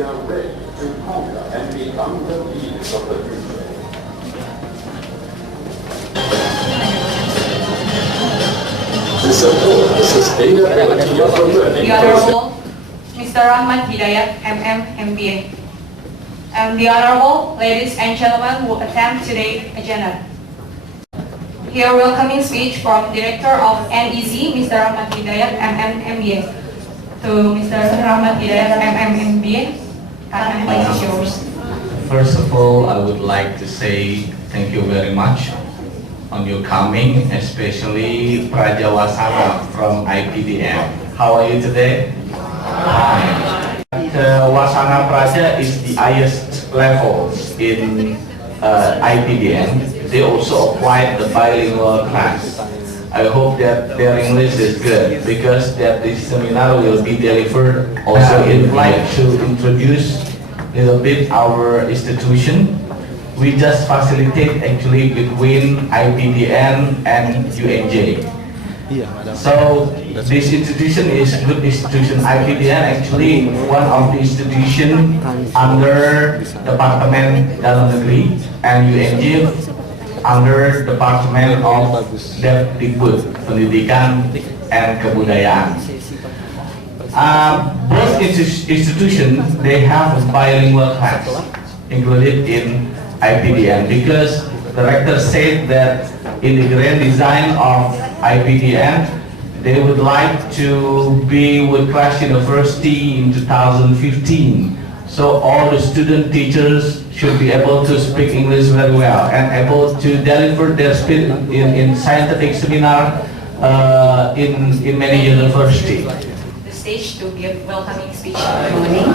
we are ready to conquer and become the leaders of the future. To support the sustainability of the learning The Honorable Mr. Rahmat Hidayat, M.Pd. And the Honorable ladies and gentlemen who attend today's agenda. Here, welcoming speech from Director of NEZ, Mr. Rahmat Hidayat, M.Pd. To Mr. Rahmat Hidayat, M.Pd. Place is yours. First of all, I would like to say thank you very much on your coming, especially Praja Wasana from IPDN. How are you today? Fine. Wasana Praja is the highest levels in IPDN. They also applied the bilingual class. I hope that their English is good because that this seminar will be delivered. Also, I would like to introduce a little bit our institution. We just facilitate actually between IPDN and UNJ. So this institution is good institution. IPDN actually one of the institution under Departemen Dalam Negeri, and UNJ under Departemen of Depdikbud, Pendidikan and Kebudayaan. Both institutions, they have a bilingual class included in IPDN because the rector said that in the grand design of IPDN, they would like to be with Clash University in 2015. So all the student teachers should be able to speak English very well and able to deliver their speech in scientific seminar in many universities. The stage to give welcoming speech. Good morning.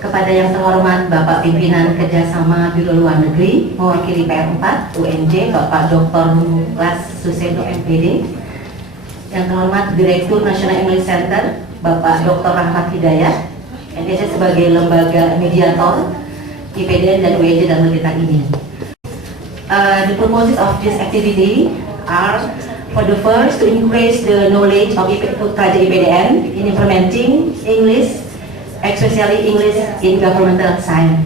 Kepada yang terhormat Bapak Pimpinan Kerjasama Biro Luar Negeri, mewakili PR4 UNJ, Bapak Dr. Muchlas Suseno M.Pd, yang terhormat Direktur National English Center, Bapak Dr. Rahmat Hidayat, yang saya sebagai lembaga mediator IPDN dan UNJ dalam kegiatan ini. The purposes of this activity are for the first to increase the knowledge of praja IPDN in implementing English, especially English in governmental science.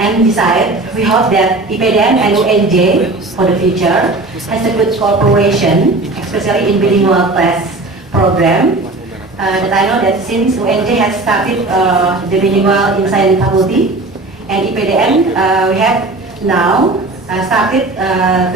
And besides, we hope that IPDN and UNJ for the future has a good cooperation, especially in bilingual class program. That I know that since UNJ has started the bilingual in science faculty, and IPDN we have now started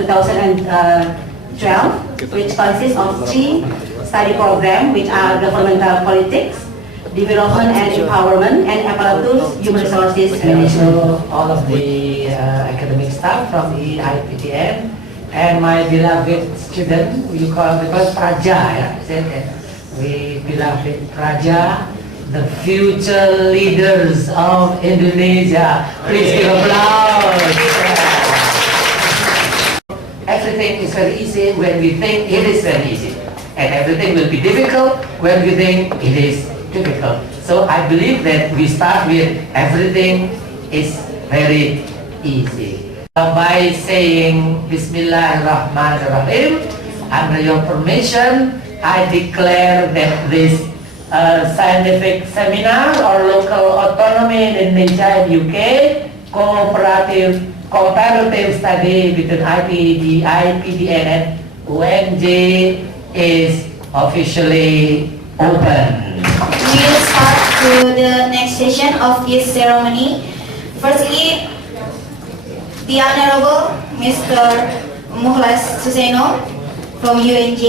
2012, which consists of 3 study programs, which are governmental politics, development and empowerment, and apparatus human resources management. All of the academic staff from the IPDN and my beloved student, we call Praja, we beloved Praja, the future leaders of Indonesia. Please give applause. Everything is very easy when we think it is very easy, and everything will be difficult when we think it is difficult. So I believe that we start with everything is very easy. By saying Bismillahirrahmanirrahim, under your permission, I declare that this scientific seminar or local autonomy in Indonesia and UK comparative study between IPDN and UNJ is officially open. We will start to the next session of this ceremony. Firstly, the Honorable Mr. Muchlas Suseno from UNJ,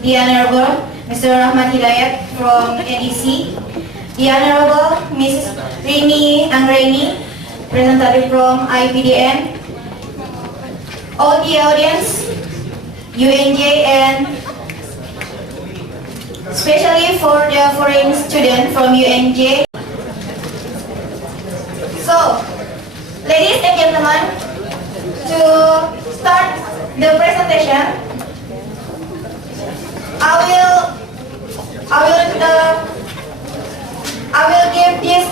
the Honorable Mr. Rahmat Hidayat from NEC, the Honorable Ms. Rini Anggraini, representative from IPDN, all the audience, UNJ, and especially for the foreign student from UNJ. So, ladies and gentlemen, to start the presentation, I will give this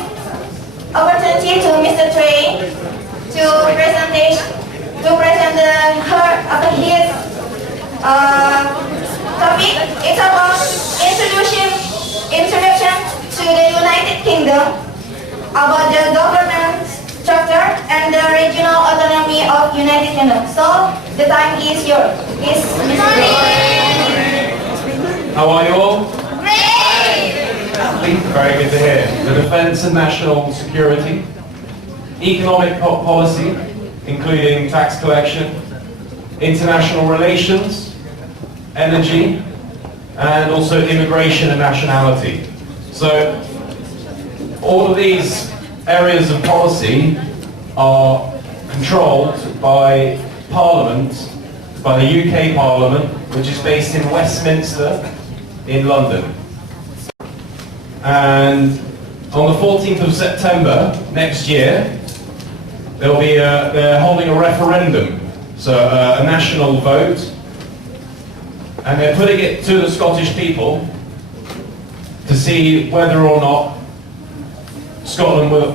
opportunity to Mr. Trey to present his topic. It's about introduction to the United Kingdom. about the governance structure and the regional autonomy of United Kingdom. So the time is yours. Please, Mr. How are you all? Great! Very good to hear. The defence and national security, economic policy, including tax collection, international relations, energy, and also immigration and nationality. So all of these areas of policy are controlled by Parliament, by the UK Parliament, which is based in Westminster in London. And on the 14th of September next year, they're holding a referendum, so a national vote, and they're putting it to the Scottish people to see whether or not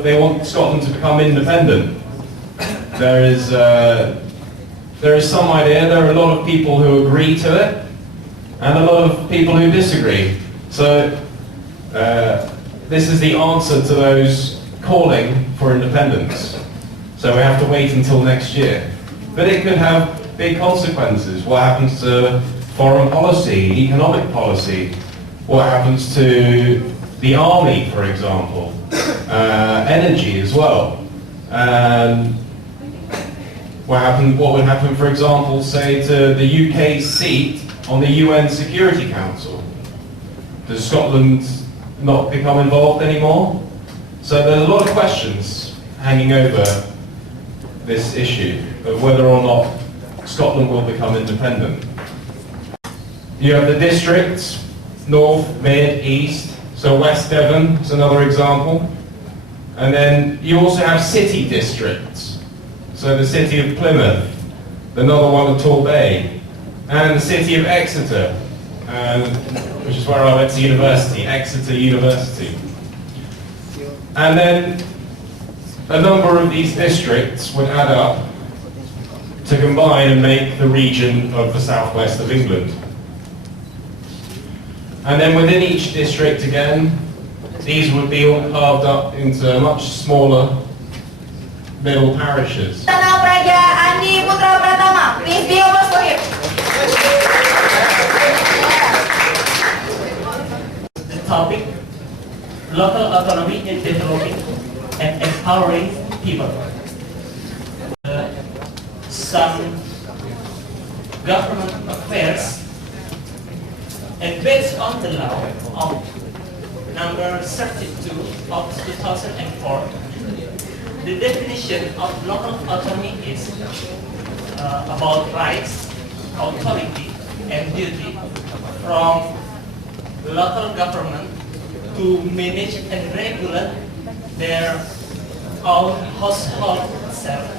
they want Scotland to become independent. There is some idea, there are a lot of people who agree to it, and a lot of people who disagree. So this is the answer to those calling for independence. So we have to wait until next year. But it could have big consequences. What happens to foreign policy, economic policy? What happens to the army, for example? Energy as well. What would happen, for example, say to the UK's seat on the UN Security Council? Does Scotland not become involved anymore? So there's a lot of questions hanging over this issue of whether or not Scotland will become independent. You have the districts, north, mid, east, so West Devon is another example. And then you also have city districts. So the city of Plymouth, another one at Torbay, and the city of Exeter, which is where I went to university, Exeter University. And then a number of these districts would add up to combine and make the region of the southwest of England. And then within each district again, these would be all carved up into much smaller middle parishes. Tanah Praja Andi Putra Pratama, please be over for him. The topic, local autonomy in developing and empowering people. Some government affairs, and based on the law of number 32 of 2004, the definition of local autonomy is about rights, authority, and duty from local government to manage and regulate their own household self.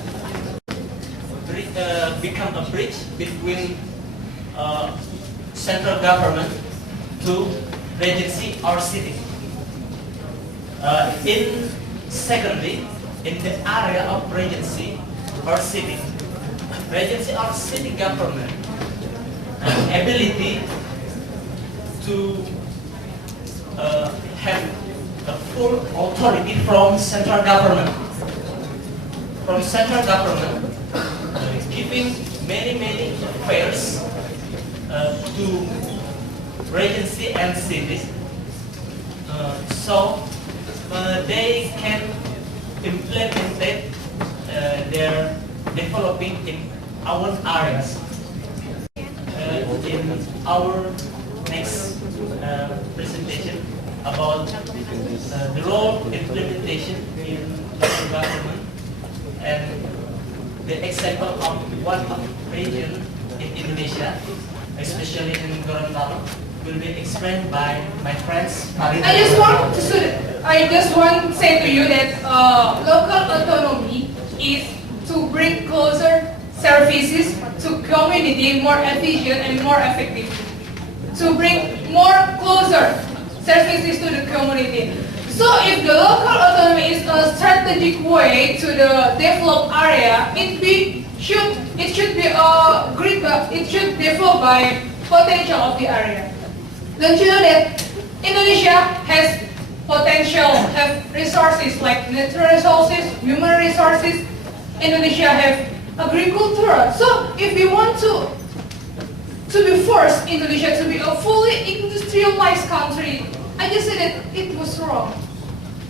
Become a bridge between central government to regency or city. Secondly, in the area of regency or city government ability to have a full authority from central government. From central government, giving many affairs to regency and cities, so they can implement their developing in our areas. In our next presentation about the role implementation in local government and the example of one region in Indonesia, especially in Gorontalo, will be explained by my friends. I just want to say to you that local autonomy is to bring closer services to community more efficient and more effective. To bring more closer services to the community. So if the local autonomy is a strategic way to the developed area, it should develop by potential of the area. Don't you know that Indonesia has potential, have resources like natural resources, human resources. Indonesia have agriculture. So if we want to be forced Indonesia to be a fully industrialized country, I just said that it was wrong.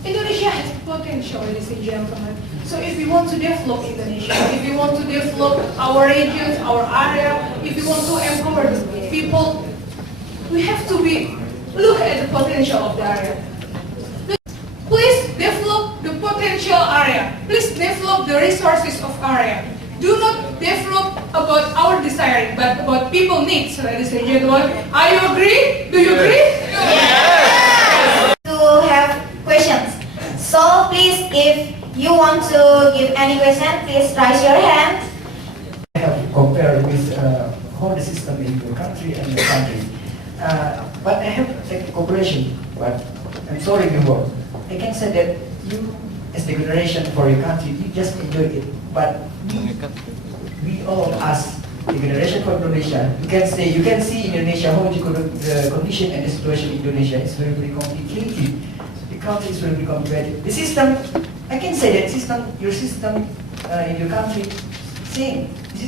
Indonesia has potential, ladies and gentlemen. So if we want to develop Indonesia, if we want to develop our regions, our area, if we want to empower the people, we have to look at the potential of the area. Please develop the potential area. Please develop the resources of area. Do not develop about our desire, but about people needs, ladies and gentlemen. Are you agree? Do you agree? Yes. To have questions. So please, if you want to give any question, please raise your hand. I have compared with how the system in your country and your country. But I have a cooperation, but I'm sorry before. I can say that you, as the generation for your country, you just enjoy it. But we all, as the generation for Indonesia, you can see Indonesia, how the condition and the situation in Indonesia is very, very complicated. The country is very, very complicated. The system, I can say that your system in your country, same. The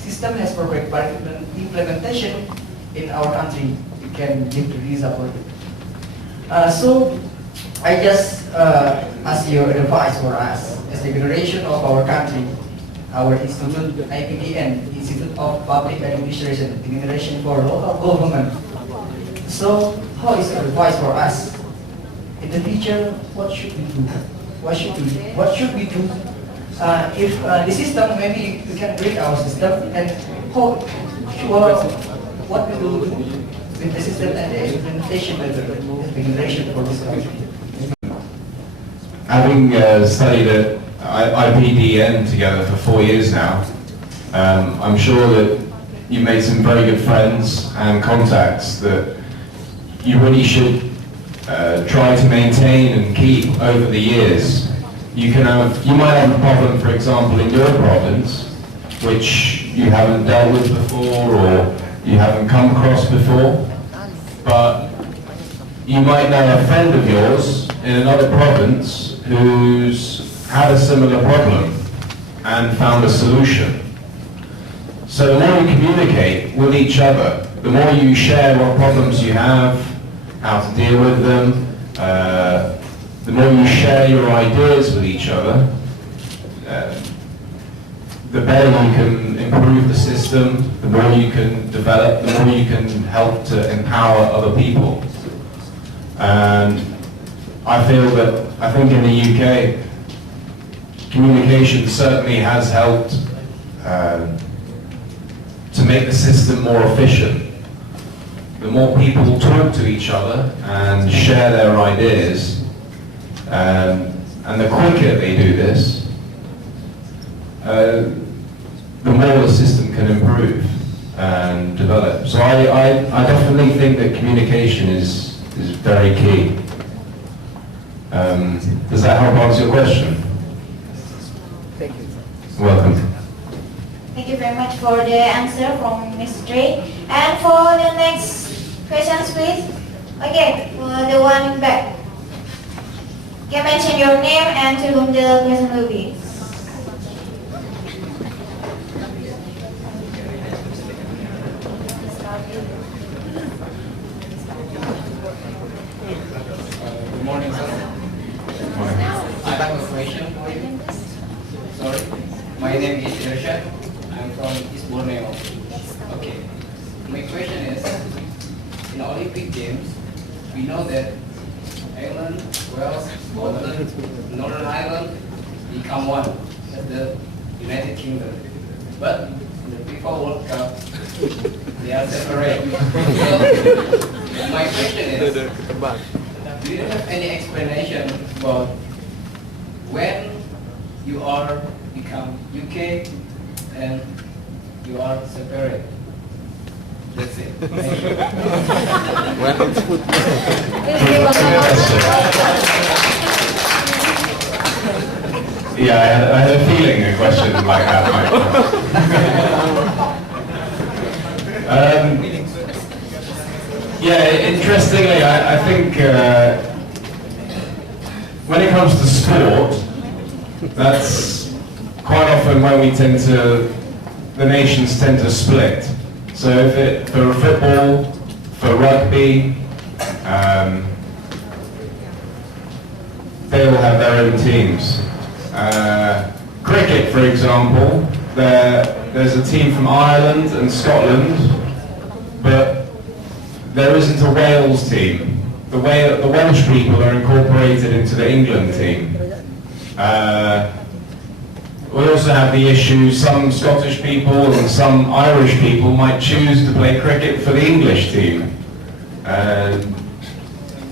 system has perfect, but implementation in our country, we can give the result. So I just ask your advice for us as the generation of our country, our institute, IPDN, Institute of Public Administration, the generation for local government. So how is your advice for us? In the future, what should we do? What should we do? If the system, maybe we can break our system, and what we will do with the system and the implementation method as the generation for this country. Having studied at IPDN together for 4 years now, I'm sure that you made some very good friends and contacts that you really should try to maintain and keep over the years. You might have a problem, for example, in your province, which you haven't dealt with before or you haven't come across before, but you might know a friend of yours in another province who's had a similar problem and found a solution. So the more you communicate with each other, the more you share what problems you have, how to deal with them, the more you share your ideas with each other, the better you can improve the system, the more you can develop, the more you can help to empower other people. And I think in the UK, communication certainly has helped to make the system more efficient. The more people talk to each other and share their ideas, and the quicker they do this, the more the system can improve and develop. So I definitely think that communication is very key. Does that help answer your question? Thank you. Welcome. Thank you very much for the answer from Ms. Dre. And for the next questions, please. Okay, for the one in back. You can mention your name and to whom the question will be. Good morning, sir. I have a question for you. Sorry. My name is Irshad. I'm from East Borneo. Okay. My question is, in Olympic Games, we know that Ireland, Wales, Scotland, Northern Ireland become one as the United Kingdom. But in the FIFA World Cup, they are separate. So, my question is, do you have any explanation about when you are become UK and you are separate? That's it. Thank you. Yeah, I had a feeling a question like that might come. Yeah, interestingly, I think when it comes to sport, that's quite often where the nations tend to split. So for football, for rugby, they all have their own teams. Cricket, for example, there's a team from Ireland and Scotland, but there isn't a Wales team. The Welsh people are incorporated into the England team. We also have the issue, some Scottish people and some Irish people might choose to play cricket for the English team.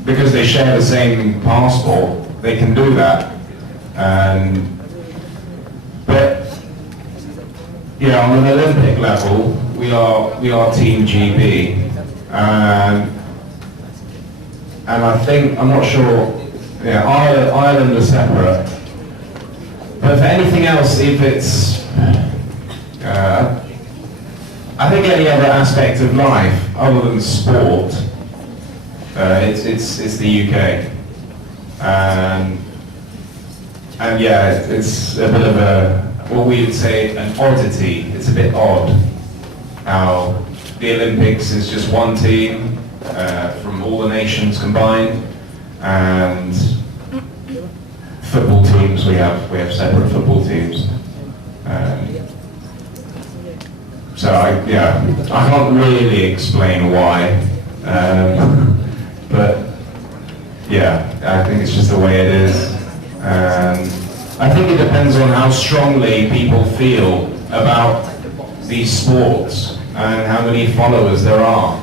Because they share the same passport, they can do that. But yeah, on an Olympic level, we are Team GB. And I think, I'm not sure, yeah, Ireland are separate. But for anything else, if it's, I think any other aspect of life other than sport, it's the UK. And yeah, it's a bit of what we would say an oddity. It's a bit odd how the Olympics is just one team from all the nations combined, and football teams, we have separate football teams. So I can't really explain why, but yeah, I think it's just the way it is. I think it depends on how strongly people feel about these sports and how many followers there are.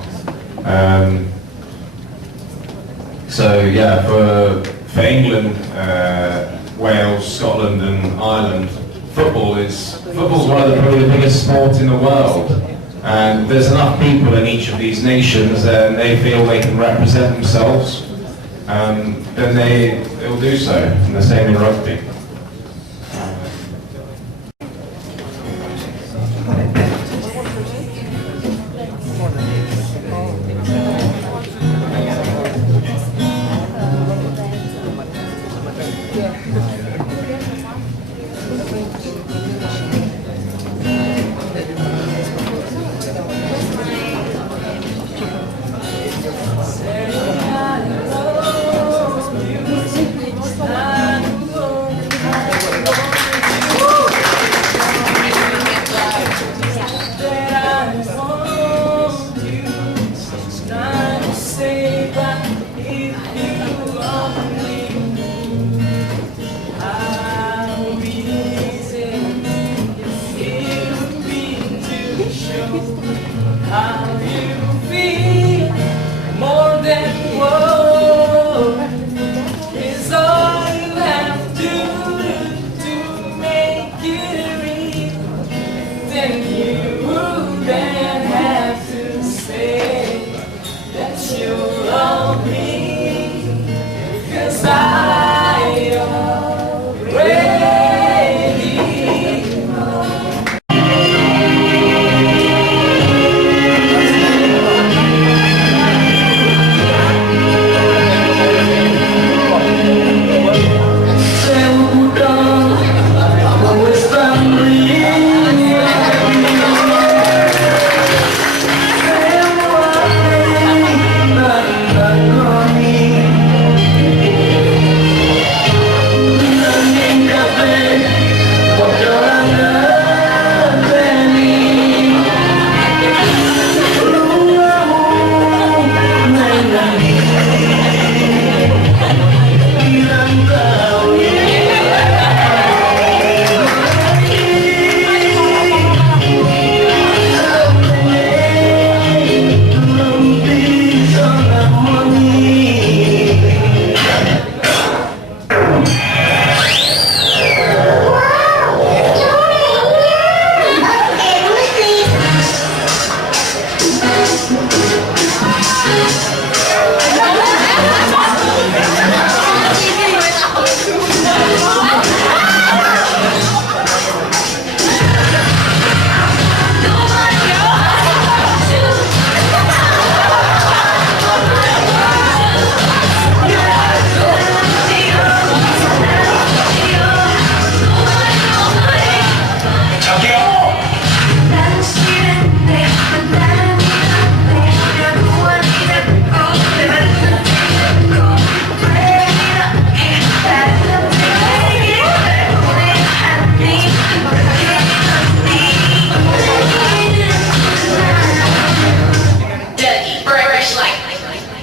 So yeah, for England, Wales, Scotland and Ireland, football's one of probably the biggest sports in the world. And there's enough people in each of these nations and they feel they can represent themselves, then they will do so. And the same in rugby.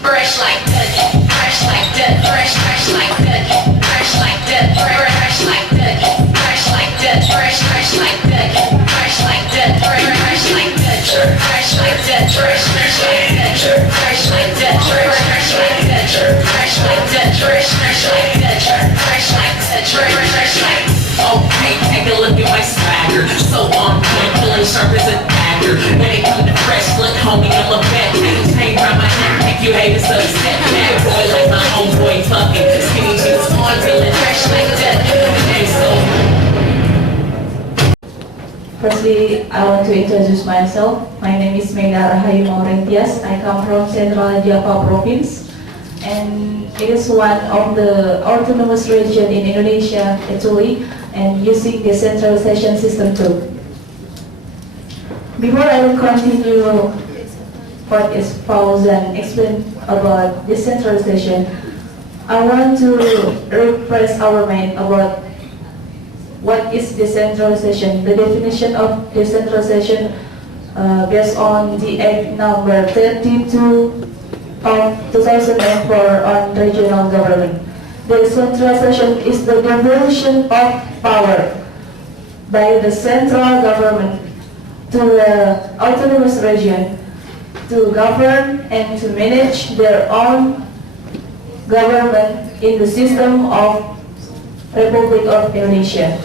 fresh like Dougie, fresh like Dougie, fresh like Dougie, fresh like Dougie, fresh like Dougie, fresh like Dougie, fresh like Dougie, fresh like Dougie, fresh like Dougie, fresh like Dougie, fresh like Dougie, fresh like Dougie, fresh like Dougie, fresh like Dougie, fresh like Dougie, fresh like Dougie, fresh like. Okay, take a look at my swagger. So on point, pulling sharp as a dagger. When it comes to fresh look, homie, I'm a vet. Chain around my neck, make you haters upset. Bad boy like my homeboy fucking. Skinny jeans on, feeling fresh like that. And so. Firstly, I want to introduce myself. My name is Meida Rahayu Maurentias. I come from Central Java Province, and it is one of the autonomous region in Indonesia actually, and using the centralization system too. Before I will continue what is Fauzan explained about decentralization, I want to refresh our mind about what is decentralization. The definition of decentralization based on the Act number 32 of 2004 on regional government. Decentralization is the devolution of power by the central government to the autonomous region to govern and to manage their own government in the system of Republic of Indonesia.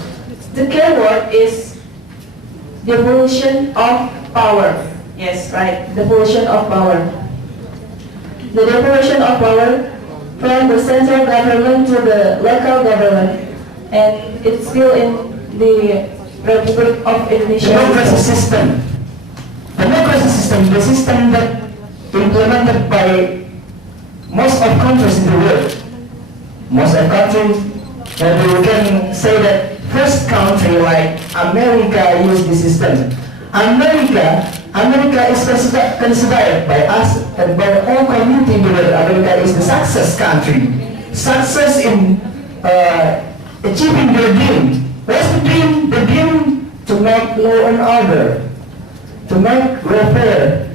The key word is devolution of power. Yes, right, devolution of power. The devolution of power from the central government to the local government, and it's still in the Republic of Indonesia. Democracy system. Democracy system, the system that implemented by most of countries in the world. Most of countries, and we can say that first country like America use this system. America is considered by us and by all community in the world. America is the success country. Success in achieving their dream. What's the dream? The dream to make law and order, to make welfare,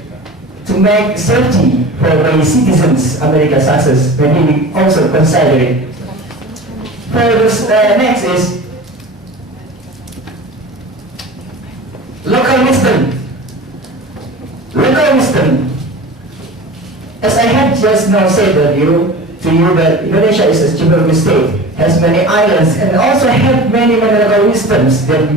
to make safety for the citizens. America success. Maybe we also consider it. For this, next is local wisdom. Local wisdom. As I have just now said to you that Indonesia is a geographic state, has many islands, and also have many local wisdoms that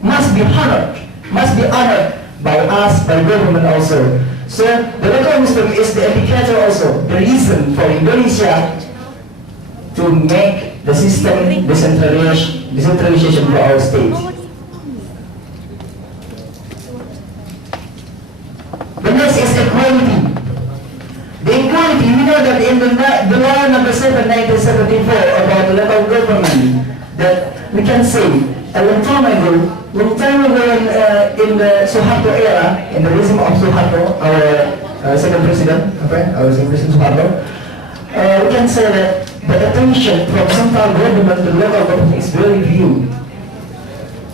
must be honored by us, by government also. So the local wisdom is the indicator also, the reason for Indonesia to make the system decentralization for our state. The next is equality. The equality, we know that in the law number 7, 1974 about the local government, that we can say a long time ago in the Suharto era, in the regime of Suharto, our second president, Suharto, we can say that the attention from central government to local government is very few.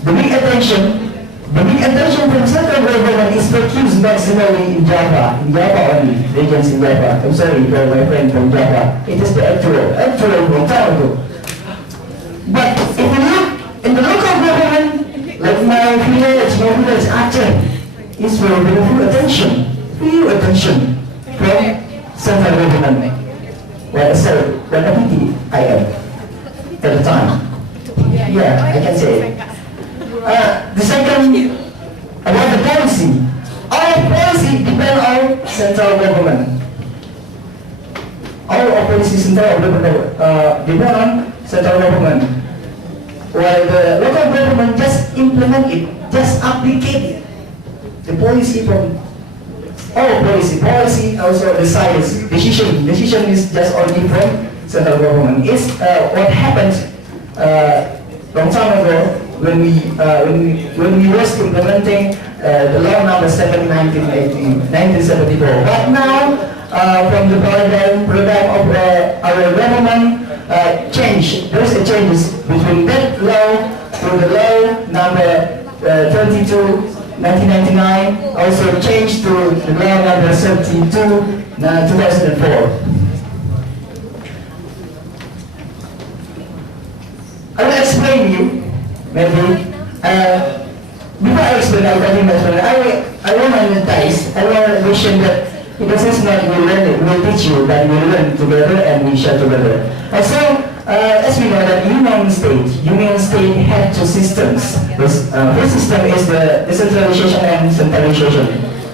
The big attention from central government is focused maximally in Java only, regions in Java. I'm sorry for my friend from Java. It is the actual long time ago. But if you look in the local government, like my village Aceh, is very few attention from central government. What a pity I am at the time. Yeah, I can say. The second, about the policy. Our policy depends on central government. All our policy central government depend on central government. While the local government just implement it, just applicate it. The policy from all policy also decides decision is just only from central government. It's what happened long time ago when we was implementing the law number 7 1974. But now from the paradigm of our government change. There is a change between that law to the law number 32 1999, also changed to the law number 32 2004. I will explain you, maybe, before I explain, I want to emphasize, I want to mention that because it's not we learn it, we teach you, but we learn together and we share together. Also, as we know that Union State had two systems. This first system is the decentralization and centralization.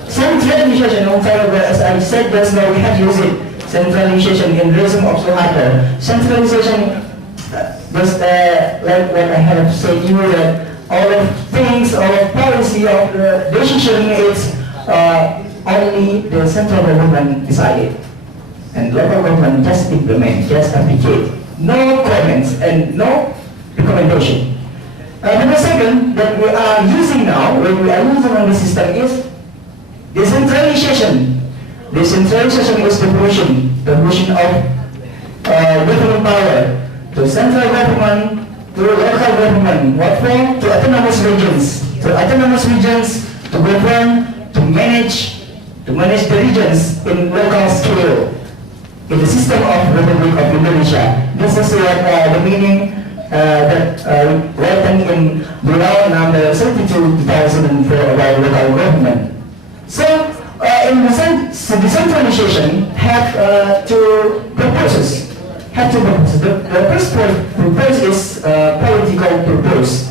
Centralization, as I said just now, we have used it. Centralization in regime of Soeharto. Centralization, just like what I have said to you, that all of things, all of policy of the decision is only the central government decided. And local government just implement, just applicate. No comments and no recommendation. The second that we are using now, when we are using on the system is decentralization. Decentralization is the portion of government power to central government, to local government, what for? To autonomous regions. To autonomous regions to govern, to manage the regions in local scale. In the system of Republic of Indonesia. This is what the meaning that written in Bilingual number 32 2004 about local government. So in the decentralization have two purposes. The first purpose is political purpose.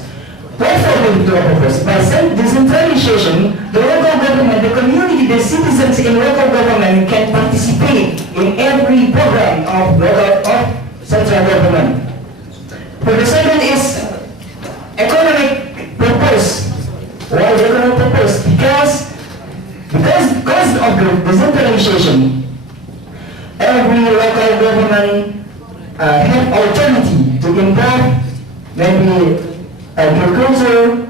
What for political purpose? By decentralization, the local government, the community, the citizens in local government can participate in every program of central government. For the second is economic purpose. Why economic purpose? Because of the decentralization, every local government have authority to involve maybe agriculture,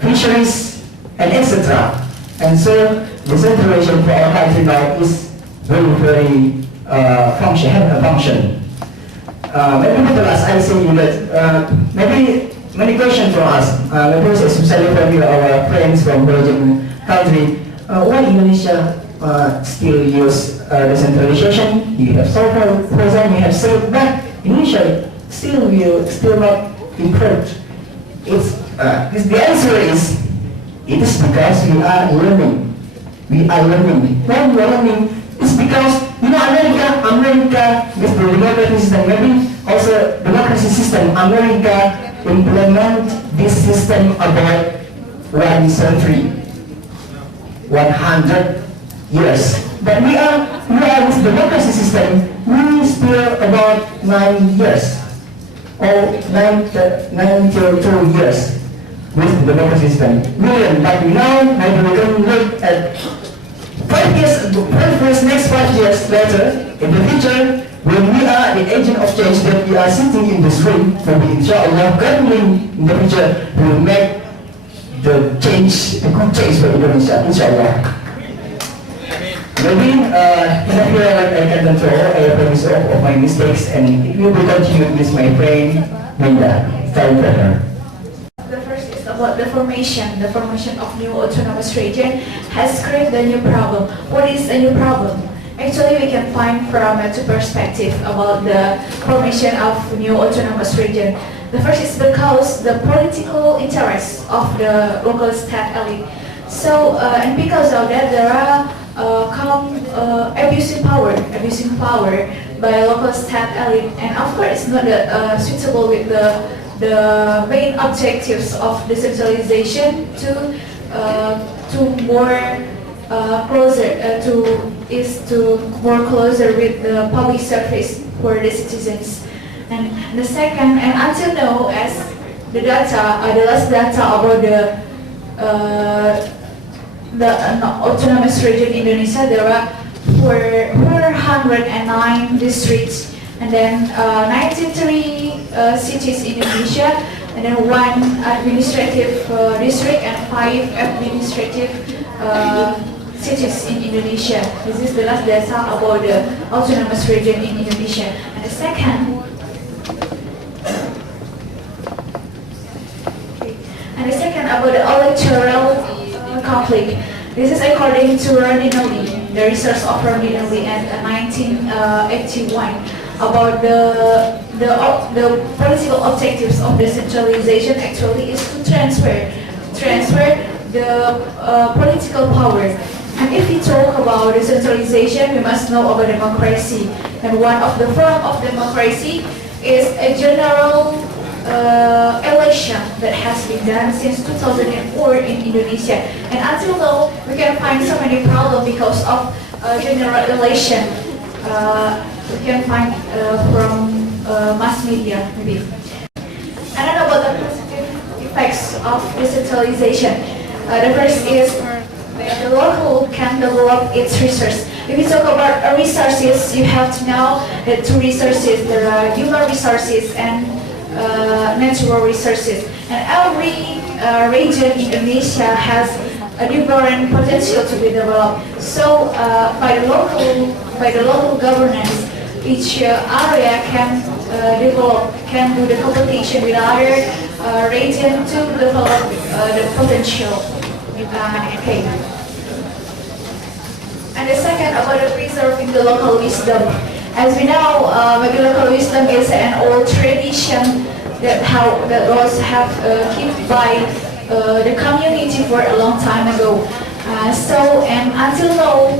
fisheries, and etc. And so decentralization for our country now is very have a function. Maybe the last I say that maybe many questions from us, maybe especially from our friends from Belgian country, why Indonesia still use decentralization? You have so far present, you have said that Indonesia still not improved. The answer is, it is because we are learning. We are learning. When we are learning, it's because, America with the democracy system, maybe also democracy system, America implement this system about 1 century, 100 years. But we are with democracy system, we still about 9 years. Or 9 to 2 years with the democracy system. But now, maybe we can look at 5 years, next 5 years later, in the future, when we are the agent of change that we are sitting in this room, maybe inshallah, God willing, in the future, we will make the change, the good change for Indonesia, inshallah. Maybe in a few hours I can control, I promise of my mistakes, and it will be continued with my friend, Minda. Time for her. The first is about the formation. The formation of new autonomous region has created a new problem. What is a new problem? Actually, we can find from two perspectives about the formation of new autonomous region. The first is because the political interests of the local state elite. So, and because of that, there are abusing power by local state elite, and of course it's not suitable with the main objectives of decentralization to more closer with the public service for the citizens. And the second, and until now, as the last data about the autonomous region in Indonesia, there are 409 districts, and then 93 cities in Indonesia, and then 1 administrative district and 5 administrative cities in Indonesia. This is the last data about the autonomous region in Indonesia. And the second, about the electoral conflict. This is according to Rodinelli. the research of originally in 1981 about the political objectives of decentralization actually is to transfer the political power. And if we talk about decentralization, we must know about democracy. And one of the form of democracy is a general election that has been done since 2004 in Indonesia. And until now, we can find so many problems because of general election. We can find from mass media, maybe. And then about the positive effects of decentralization. The first is the local can develop its resource. If you talk about resources, you have to know that two resources, there are human resources and natural resources. And every region in Indonesia has a different potential to be developed. So by the local governance, each area can develop, can do the competition with other region to develop the potential. Okay. And the second about the preserving the local wisdom. As we know, maybe local wisdom is an old tradition that was kept by the community for a long time ago. And until now,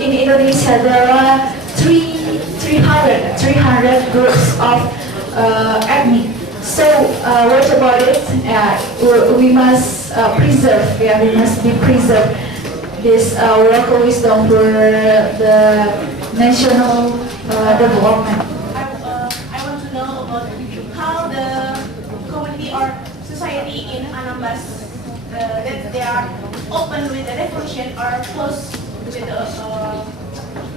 in Indonesia there are 300 groups of ethnic. So what about it? We must preserve. Yeah, we must be preserved this local wisdom for the national development. I want to know about how the community or society in Anambas that they are open with the revolution or close with the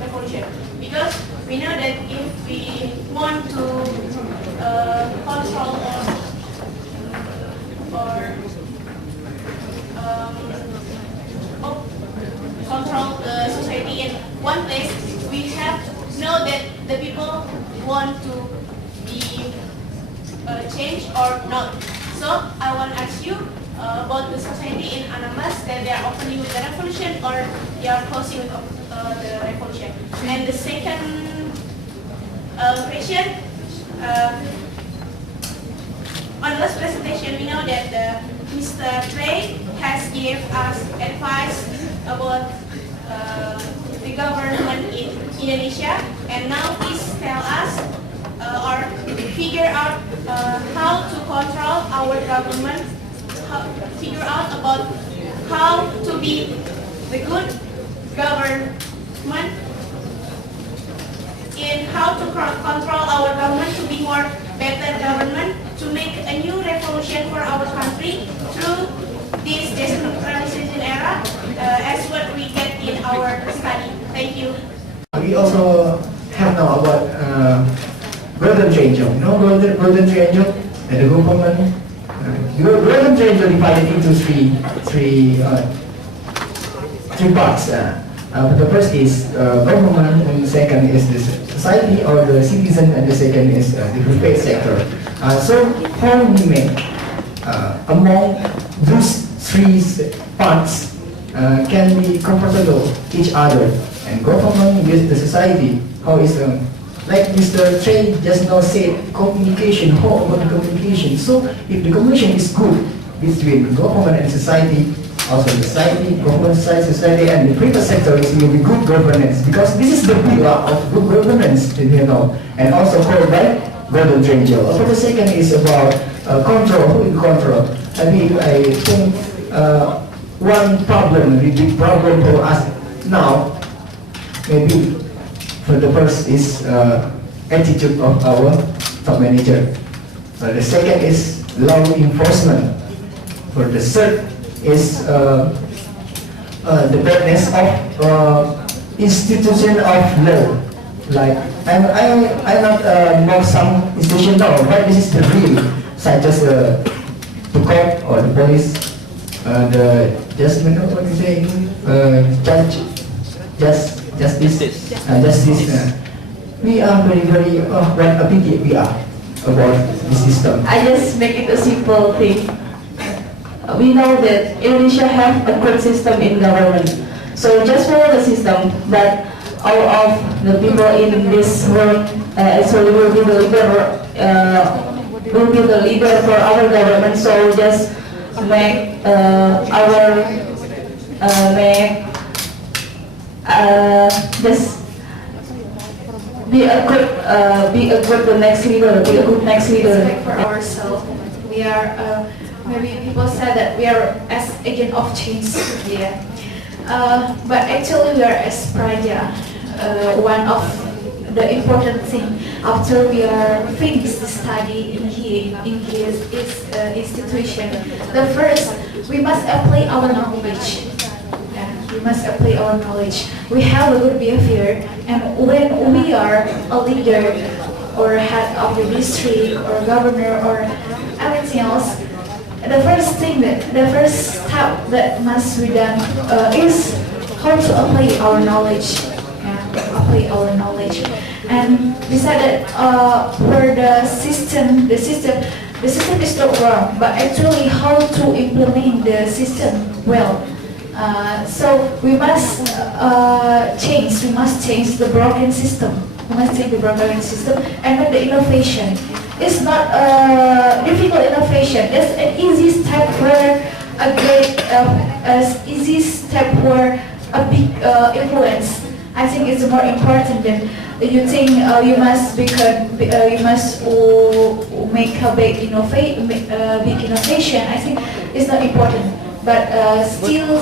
revolution. Because we know that if we want to control control the society in one place, we have to know that the people want to be changed or not. So I want to ask you about the society in Anambas, that they are opening with the revolution or they are closing with the revolution. And the second question, on the last presentation, we know that Mr. Trey has given us advice about the government in Indonesia, and now please tell us or figure out how to control our government, figure out about how to be the good government, in how to control our government to be more better government, to make a new revolution for our country through this decentralization era, as what we get in our study. Thank you. We also have now about golden triangle. You know golden triangle and the government. Golden triangle divided into three parts. The first is government, and the second is the society or the citizen, and the second is the private sector. So how we make among those three parts can be compatible each other, and government with the society, how is like Mr. Trey just now said, communication, how about the communication? So if the communication is good between government and society, also society, government, society, and the private sector is will be good governance, because this is the pillar of good governance, you know, and also called by golden triangle. Also the second is about control, who will control. I think one problem, the big problem for us now, maybe for the first is attitude of our top manager. The second is law enforcement. For the third is the badness of institution of law. Like I not know some institution now, but this is the real, such as the court or the police, the justice. We are very what a pity we are about this system. I just make it a simple thing. We know that Indonesia have a court system in government. So just follow the system that all of the people in this world actually will be the leader for our government. So just make just be a good next leader, be a good next leader. For ourselves, we are maybe people said that we are as agent of change, yeah. But actually we are as praja. One of the important thing after we are finished the study in his institution, the first we must apply our knowledge. We must apply our knowledge. We have a good behavior, and when we are a leader or head of the district or governor or everything else, the first step that must be done is how to apply our knowledge. Apply our knowledge. And besides that, for the system is not wrong, but actually how to implement the system well. So we must change the broken system. We must change the broken system and make the innovation. It's not a difficult innovation. It's an easy step where easy step where a big influence. I think it's more important than you think you must make a big innovation. I think it's not important. But still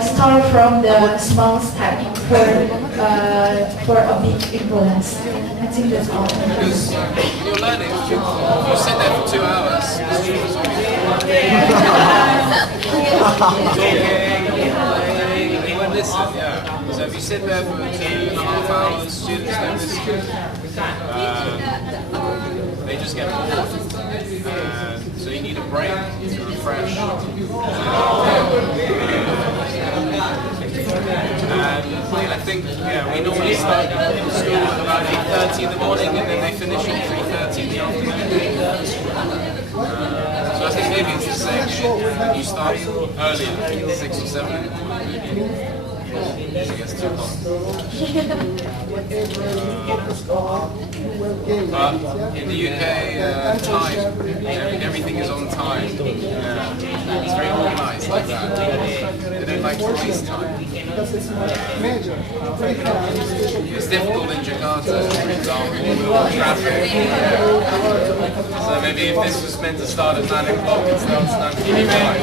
start from the small step for a big influence. I think that's all. Because you're learning, you sit there for 2 hours. You won't listen, yeah. So if you sit there for 2.5 hours, students don't listen. They just get bored. So you need a break to refresh. And I think, we normally start school at about 8:30 in the morning and then they finish at 3:30 in the afternoon. So I think maybe it's the same. You start earlier, 6 or 7 in the morning. It gets too hot. But in the UK, time, everything is on time. It's very organised like that. They don't like to waste time. It's difficult in Jakarta, for example, traffic. So maybe if this was meant to start at 9 o'clock, it starts at 9:45.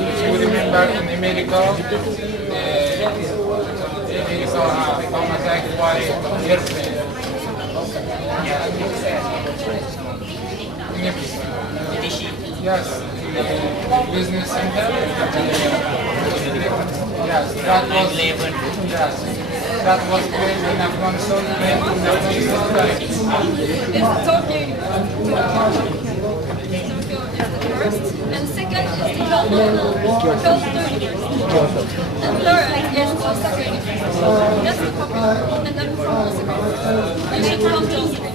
If you remember in America, they saw a bomb attack by airplane. Yes, business center. Yes, that was placed in Afghanistan. And second is the computer university. And third is Osaka University. That's the computer. And then from Osaka, you should come to Osaka.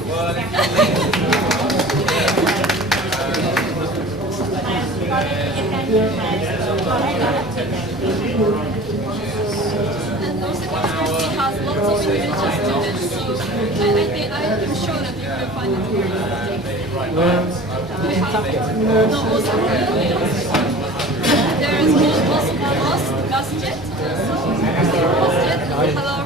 And Osaka University has lots of religious students, so I'm sure that you will find it. No, Osaka. There is also mosque, masjid, halal.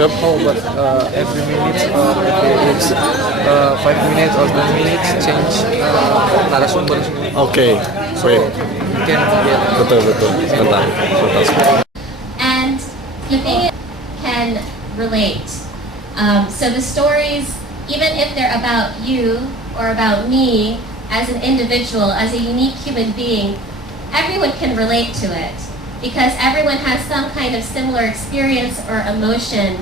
Don't know, but every minute or every 5 minutes or 10 minutes change narasumber. Okay, so you can get betul. And you can relate. So the stories, even if they're about you or about me as an individual, as a unique human being, everyone can relate to it. because everyone has some kind of similar experience or emotion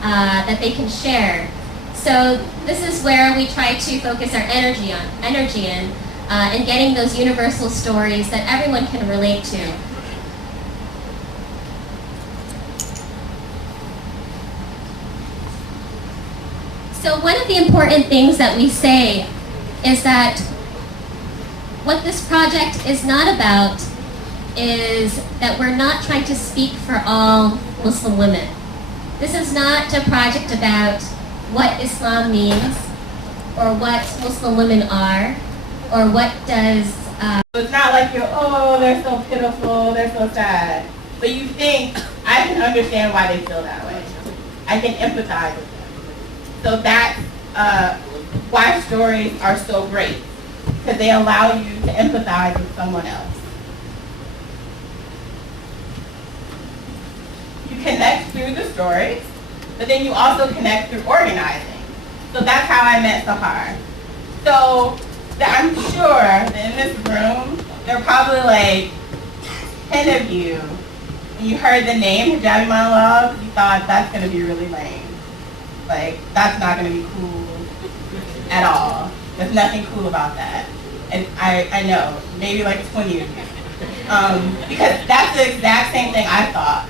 that they can share. So this is where we try to focus our energy in getting those universal stories that everyone can relate to. So one of the important things that we say is that what this project is not about is that we're not trying to speak for all Muslim women. This is not a project about what Islam means or what Muslim women are or what does... It's not like you're, oh, they're so pitiful, they're so sad. But you think, I can understand why they feel that way. I can empathize with them. So that's why stories are so great, because they allow you to empathize with someone else. You connect through the stories, but then you also connect through organizing. So that's how I met Sahar. So I'm sure that in this room, there are probably like 10 of you, and you heard the name Hijabi Monologue, you thought that's going to be really lame. Like, that's not going to be cool at all. There's nothing cool about that. And I know, maybe like 20 of you. Because that's the exact same thing I thought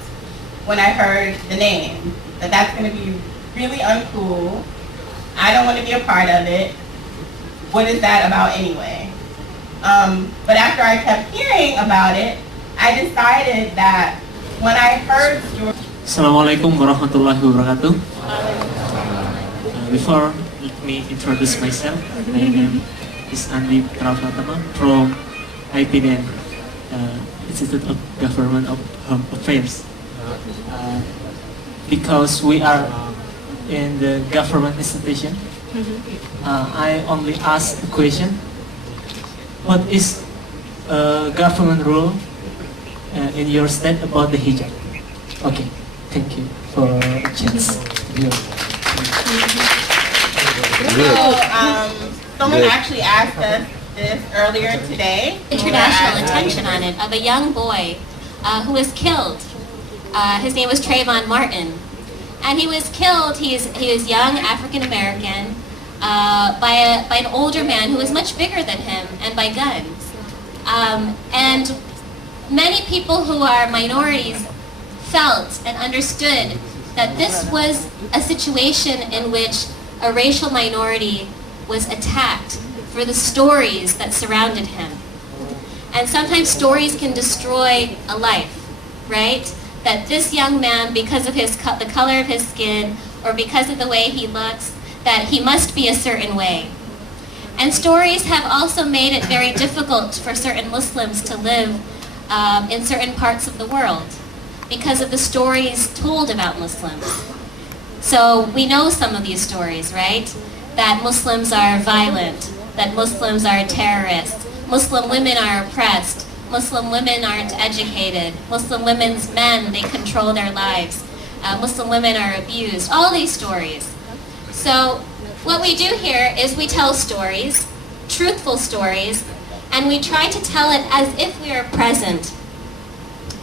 when I heard the name. That's going to be really uncool. I don't want to be a part of it. What is that about anyway? But after I kept hearing about it, I decided that when I heard stories... Assalamualaikum warahmatullahi wabarakatuh. Before, let me introduce myself. My name is Andi Pravatama from IPDN, Institute of Government of Home Affairs. Because we are in the government institution, I only ask the question, what is government rule in your state about the hijab? Okay, thank you for a chance. Someone actually asked us this earlier today. International attention on it, of a young boy who was killed. His name was Trayvon Martin. And he was killed, he was young, African American, by an older man who was much bigger than him, and by guns. And many people who are minorities felt and understood that this was a situation in which a racial minority was attacked for the stories that surrounded him. And sometimes stories can destroy a life, right? That this young man, because of the color of his skin, or because of the way he looks, that he must be a certain way. And stories have also made it very difficult for certain Muslims to live in certain parts of the world because of the stories told about Muslims. So we know some of these stories, right? That Muslims are violent, that Muslims are terrorists, Muslim women are oppressed, Muslim women aren't educated, Muslim women's men, they control their lives, Muslim women are abused, all these stories. So what we do here is we tell stories, truthful stories, and we try to tell it as if we are present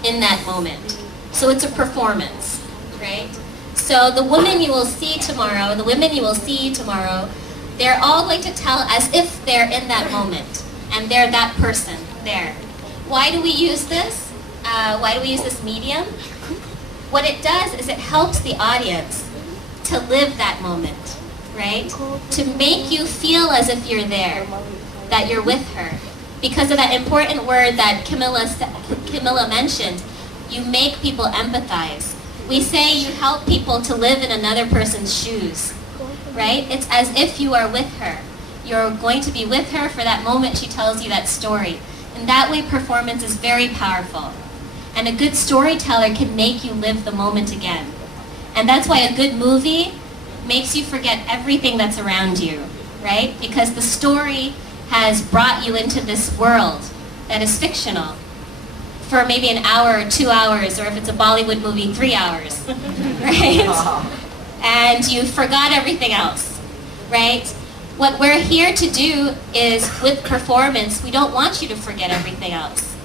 in that moment. So it's a performance, right? So the women you will see tomorrow, the women you will see tomorrow, they're all going to tell as if they're in that moment, and they're that person there. Why do we use this? Why do we use this medium? What it does is it helps the audience to live that moment, right? To make you feel as if you're there, that you're with her. Because of that important word that Camilla mentioned, you make people empathize. We say you help people to live in another person's shoes, right? It's as if you are with her. You're going to be with her for that moment she tells you that story. And that way performance is very powerful. And a good storyteller can make you live the moment again. And that's why a good movie makes you forget everything that's around you, right? Because the story has brought you into this world that is fictional for maybe an hour or 2 hours, or if it's a Bollywood movie, 3 hours, right? And you forgot everything else, right? What we're here to do is, with performance, we don't want you to forget everything else.